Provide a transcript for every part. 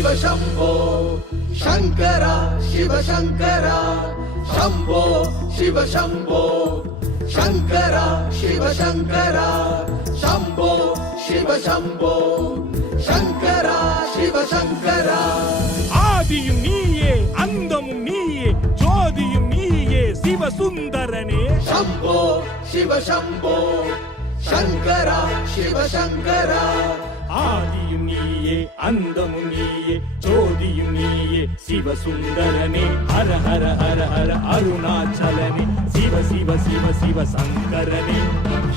शिव शंभो शंकर शिव शंकर शंभो शिव शंभो शंकर शिव शंकर शंभो शिव शंभो शंकर शिव शंकर ஆதியும் நீயே அந்தமும் நீயே ஜோதியும் நீயே சிவ சுந்தரனே शंभो शिव शंभो शंकर शिव शंकर ஆதியும் நீயே அந்தமும் நீயே ஜோதியும் நீயே சிவ சுந்தரனே ஹர ஹர ஹர ஹர அருணாச்சலனே சிவ சிவ சிவ சிவ சங்கரனே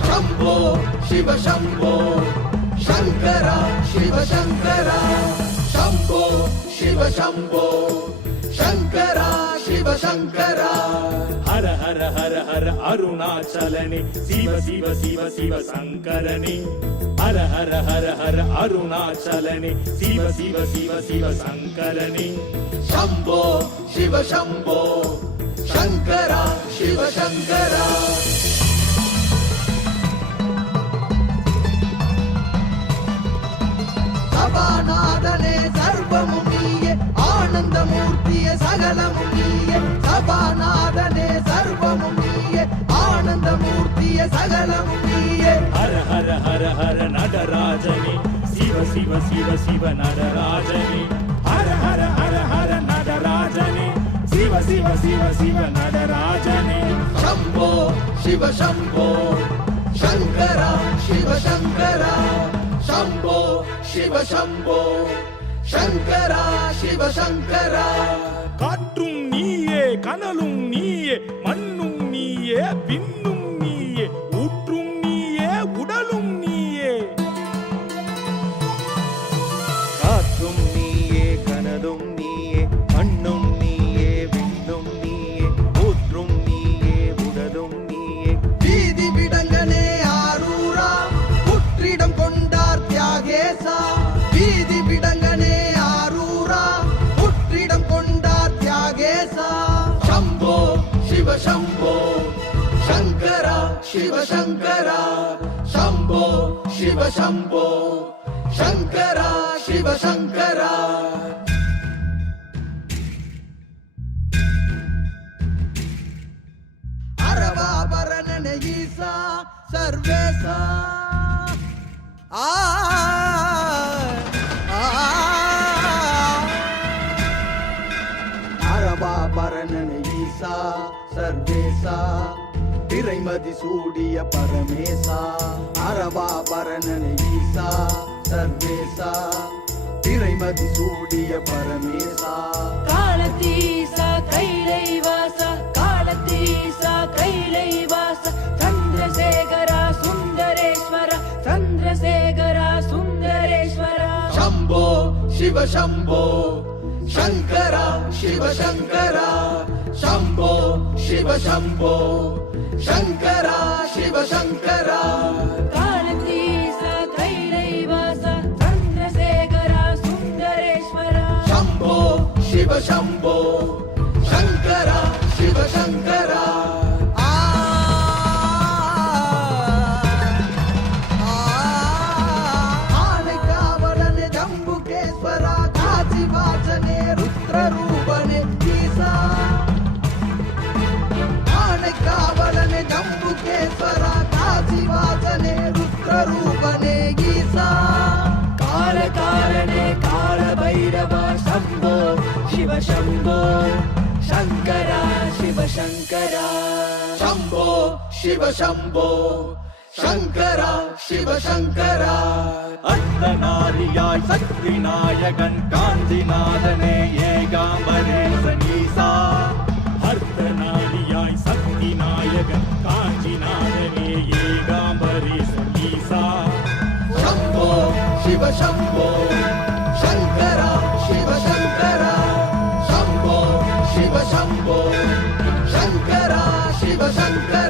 शंभो शिव शंभो शंकर शिव शंकर शंभो शिव शंभो शंकर शिव शंकर ஹர ஹர ஹர ஹர அருணாச்சலனே சிவ சிவ சிவ சிவ சங்கரனே ஹர ஹர ஹர ஹர அருணாச்சலனே சிவ சிவ சிவ சிவ சங்கரனே शंभो शिव शंभो शंकर शिव शंकर சபாநாதனே சர்வமும் நீயே ஆனந்தமூர்த்தியே சகலமும் நீயே சபாநாதனே சர்வமும் நீயே ஆனந்தமூர்த்தியே சகலமும் நீயே ஹர ஹர ஹர ஹர நடராஜனே சிவ சிவ சிவ சிவ நடராஜனே ஹர ஹர ஹர ஹர நடராஜனே சிவ சிவ சிவ சிவ நடராஜனே शंभो शिव शंभो शंकर शिव शंकर शंभो शिव शंभो शंकर शिव शंकर காற்றும் நீயே கனலும் நீயே மண்ணும் நீயே பின்னும் நீயே ஊற்றும் நீயே உடலும் நீயே காற்றும் நீயே கனலும் நீயே மண்ணும் நீயே விண்ணும் நீயே ஊற்றும் நீயே உடலும் நீயே வீதி விடங்கனே ஆரூரா புற்றிடம் கொண்டார் தியாகேசா வீதி விடங்கனே ஆரூரா புற்றிடம் கொண்டார் தியாகேசா शंभो शिव शंभो शंकर शिव शंकर शंभो शिव शंभो शंकर शिव शंकर அரவாபரணன ஈசா சர்வேசா ஆ அரவாபரணன ஈசா சர்வேசா திரைமதி சூடிய பரமேசா அரவாபரணன ஈசா சர்வேசா திரைமதி சூடிய பரமேசா காலத்தீசா கைலைவாச காலத்தீசா கைலைவாச சந்திரசேகரா சுந்தரேஸ்வர சந்திரசேகரா சுந்தரேஸ்வர शंभो शिव शंभो शंकर शिव शंकर शंभो शिव शंभो शंकर शिव शंकर காலத்தீசா கைலைவாச சந்திரசேகரா சுந்தரேஸ்வர शंभो शिव शंभो शंकर शिव शंकर ஆனைக்காவலனே ஜம்புகேஸ்வரா காசிவாசனே ருத்ரரூபனே ஈசா ஆனைக்காவலனே ஜம்புகேஸ்வரா காசிவாசனே ருத்ரரூபனே ஈசா காலகாலனே கால பைரவ சம்போ சிவ சம்போ சங்கரா சிவ சங்கரா शंभो शिव शंभो शंकर शिव शंकर அர்த்தநாரியாய் சக்தி நாயகன் காஞ்சிநாதனே ஏகாம்பரேசன் ஈசா அர்த்தநாரியாய் சக்தி நாயகன் காஞ்சிநாதனே ஏகாம்பரேசன் ஈசா शंभो शिव शंभो शंकर शिव शंकर शंभो शिव शंभो शंकर शिव शंकर